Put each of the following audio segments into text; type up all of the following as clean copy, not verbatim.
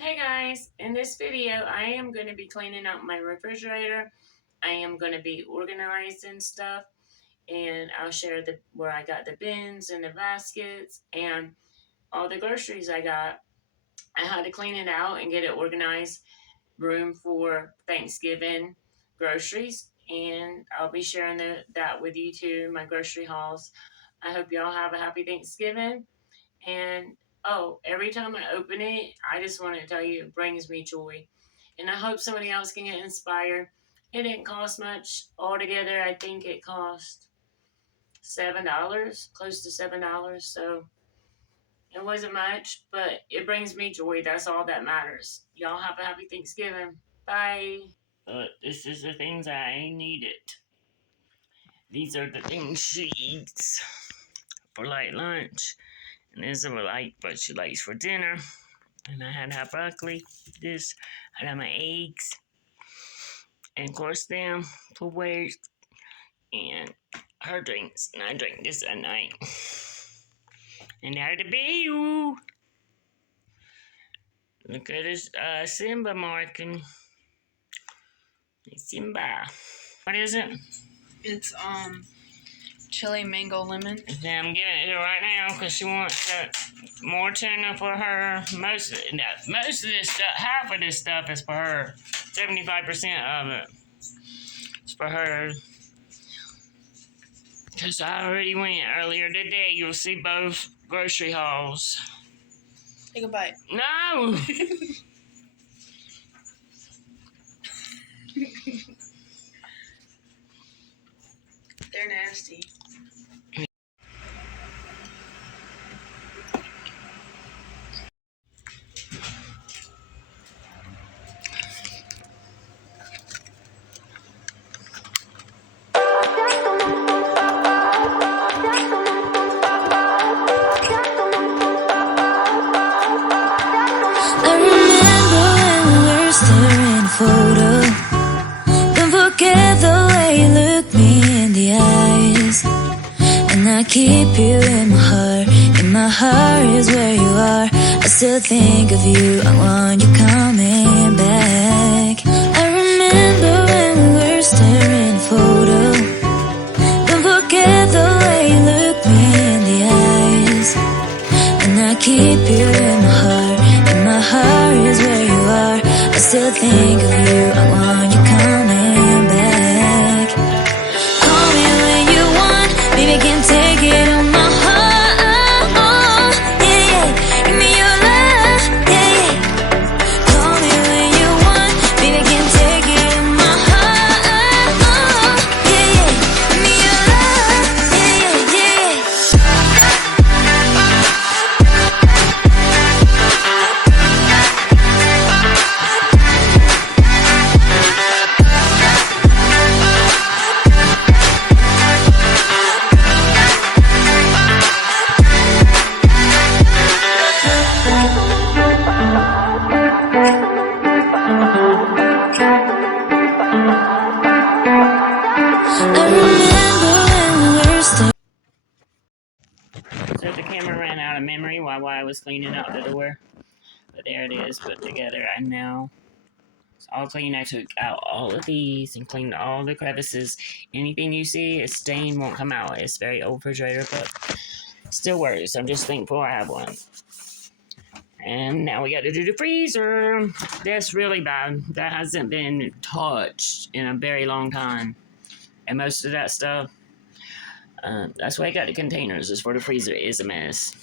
Hey guys, in this video I am going to be cleaning out my refrigerator. I am going to be organizing stuff, and I'll share where I got the bins and the baskets and all the groceries I got. I had to clean it out and get it organized, room for Thanksgiving groceries, and I'll be sharing that with you too, my grocery hauls. I hope y'all have a happy Thanksgiving. And every time I open it, I just want to tell you it brings me joy. And I hope somebody else can get inspired. It didn't cost much altogether. I think it cost $7, close to $7. So it wasn't much, but it brings me joy. That's all that matters. Y'all have a happy Thanksgiving. Bye. This is the things I needed. These are the things she eats for light lunch. And this is what she likes for dinner. And I had to have broccoli. This, I had my eggs. And of course them for waste. And her drinks. And I drink this at night. And there the baby. Look at this Simba marking. Simba. What is it? It's chili mango lemon. Yeah, I'm getting it right now because she wants more tuna for her. Most of this stuff, half of this stuff is for her. 75% of it is for her. Because I already went earlier today. You'll see both grocery hauls. Take a bite. No! They're nasty. Photo. Don't forget the way you look me in the eyes. And I keep you in my heart. In my heart is where you are. I still think of you. I want you coming back. I remember when we were staring photo. Don't forget the way you look me in the eyes. And I keep you in my heart. In my heart is where you are. I still think of you, I want you coming back. Call me when you want, baby, can't take it on my heart. Yeah, yeah, give me your love, yeah, yeah. Call me when you want, baby, can't take it on my heart. Yeah, yeah, give me your love, yeah, yeah, yeah. So the camera ran out of memory while I was cleaning out the door. But there it is, put together. And now it's all clean. I took out all of these and cleaned all the crevices. Anything you see, a stain won't come out. It's very old refrigerator, but still works. I'm just thankful I have one. And now we got to do the freezer. That's really bad. That hasn't been touched in a very long time. And most of that stuff, that's why I got the containers, is for the freezer is a mess.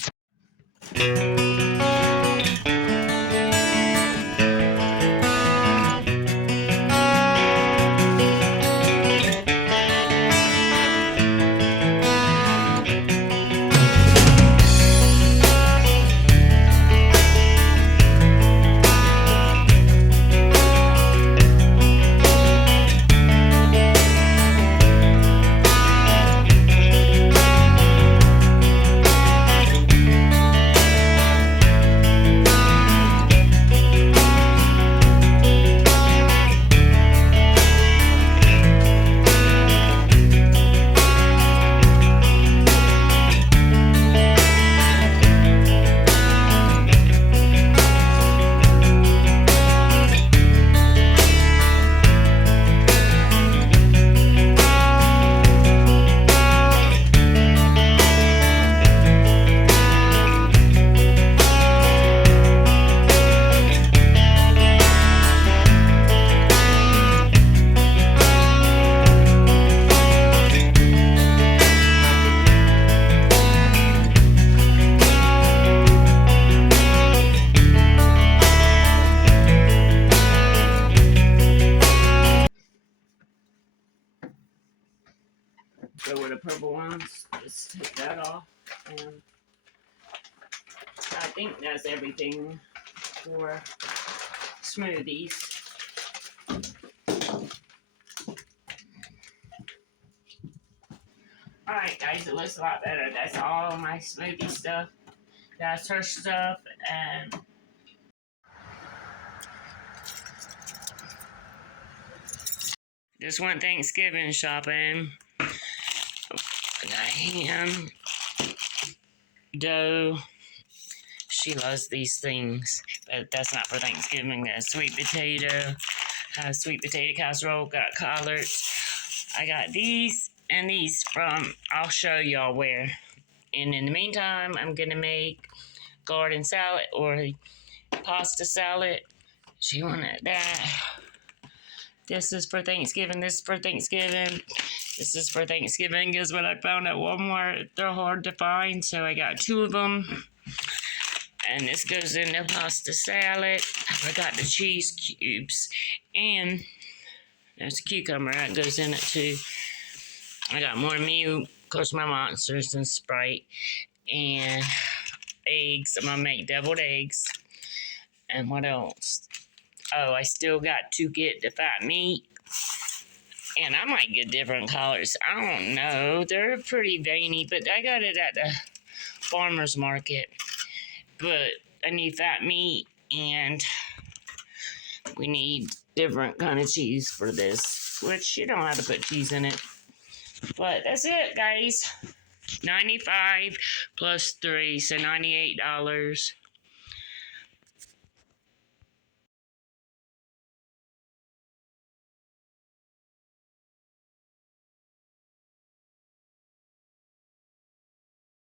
ones. Just take that off. And I think that's everything for smoothies. Alright guys, it looks a lot better. That's all my smoothie stuff. That's her stuff, and just went Thanksgiving shopping. I got ham, dough. She loves these things, but that's not for Thanksgiving. Got sweet potato, sweet potato casserole, got collards. I got these and these from, I'll show y'all where. And in the meantime, I'm gonna make garden salad or pasta salad. She wanted that. This is for Thanksgiving. This is for Thanksgiving. This is for Thanksgiving is what I found at Walmart. They're hard to find, so I got 2 of them. And this goes in the pasta salad. I forgot the cheese cubes. And there's a cucumber that goes in it too. I got more meal, of course, my Monsters and Sprite. And eggs. I'm going to make deviled eggs. And what else? Oh, I still got to get the fat meat. And I might get different colors. I don't know. They're pretty veiny, but I got it at the farmer's market. But I need fat meat, and we need different kind of cheese for this, which you don't have to put cheese in it. But that's it, guys. $95 plus 3, so $98.